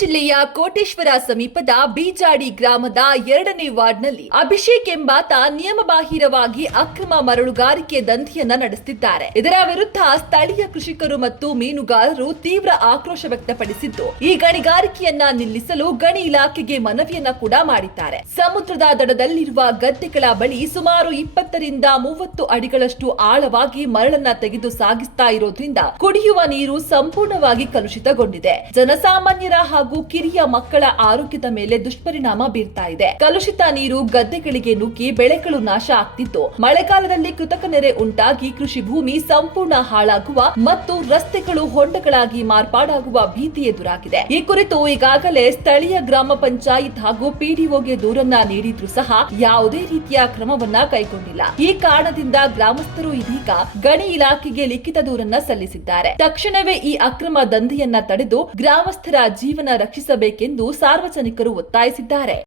ಜಿಲ್ಲೆಯ ಕೋಟೇಶ್ವರ ಸಮೀಪದ ಬೀಜಾಡಿ ಗ್ರಾಮದ 2ನೇ ವಾರ್ಡ್ನಲ್ಲಿ ಅಭಿಷೇಕ್ ಎಂಬಾತ ನಿಯಮಬಾಹಿರವಾಗಿ ಅಕ್ರಮ ಮರಳುಗಾರಿಕೆ ದಂಧೆಯನ್ನ ನಡೆಸುತ್ತಿದ್ದಾರೆ. ಇದರ ವಿರುದ್ಧ ಸ್ಥಳೀಯ ಕೃಷಿಕರು ಮತ್ತು ಮೀನುಗಾರರು ತೀವ್ರ ಆಕ್ರೋಶ ವ್ಯಕ್ತಪಡಿಸಿದ್ದು, ಈ ಗಣಿಗಾರಿಕೆಯನ್ನ ನಿಲ್ಲಿಸಲು ಗಣಿ ಇಲಾಖೆಗೆ ಮನವಿಯನ್ನ ಕೂಡ ಮಾಡಿದ್ದಾರೆ. ಸಮುದ್ರದ ದಡದಲ್ಲಿರುವ ಗದ್ದೆಗಳ ಬಳಿ ಸುಮಾರು 20 ರಿಂದ 30 ಅಡಿಗಳಷ್ಟು ಆಳವಾಗಿ ಮರಳನ್ನ ತೆಗೆದು ಸಾಗಿಸ್ತಾ ಇರೋದ್ರಿಂದ ಕುಡಿಯುವ ನೀರು ಸಂಪೂರ್ಣವಾಗಿ ಕಲುಷಿತಗೊಂಡಿದೆ. ಜನಸಾಮಾನ್ಯರ ಹಾಗೂ ಕಿರಿಯ ಮಕ್ಕಳ ಆರೋಗ್ಯದ ಮೇಲೆ ದುಷ್ಪರಿಣಾಮ ಬೀರ್ತಾ ಇದೆ. ಕಲುಷಿತ ನೀರು ಗದ್ದೆಗಳಿಗೆ ನುಗ್ಗಿ ಬೆಳೆಗಳು ನಾಶ ಆಗ್ತಿದ್ದು, ಮಳೆಗಾಲದಲ್ಲಿ ಕೃತಕ ನೆರೆ ಉಂಟಾಗಿ ಕೃಷಿ ಭೂಮಿ ಸಂಪೂರ್ಣ ಹಾಳಾಗುವ ಮತ್ತು ರಸ್ತೆಗಳು ಹೊಂಡಗಳಾಗಿ ಮಾರ್ಪಾಡಾಗುವ ಭೀತಿ ಎದುರಾಗಿದೆ. ಈ ಕುರಿತು ಈಗಾಗಲೇ ಸ್ಥಳೀಯ ಗ್ರಾಮ ಪಂಚಾಯತ್ ಹಾಗೂ ಪಿಡಿಒಗೆ ದೂರನ್ನ ನೀಡಿದ್ರೂ ಸಹ ಯಾವುದೇ ರೀತಿಯ ಕ್ರಮವನ್ನ ಕೈಗೊಂಡಿಲ್ಲ. ಈ ಕಾರಣದಿಂದ ಗ್ರಾಮಸ್ಥರು ಇದೀಗ ಗಣಿ ಇಲಾಖೆಗೆ ಲಿಖಿತ ದೂರನ್ನ ಸಲ್ಲಿಸಿದ್ದಾರೆ. ತಕ್ಷಣವೇ ಈ ಅಕ್ರಮ ದಂಧೆಯನ್ನ ತಡೆದು ಗ್ರಾಮಸ್ಥರ ಜೀವನ ರಕ್ಷಿಸಬೇಕೆಂದು ಸಾರ್ವಜನಿಕರು ಒತ್ತಾಯಿಸಿದ್ದಾರೆ.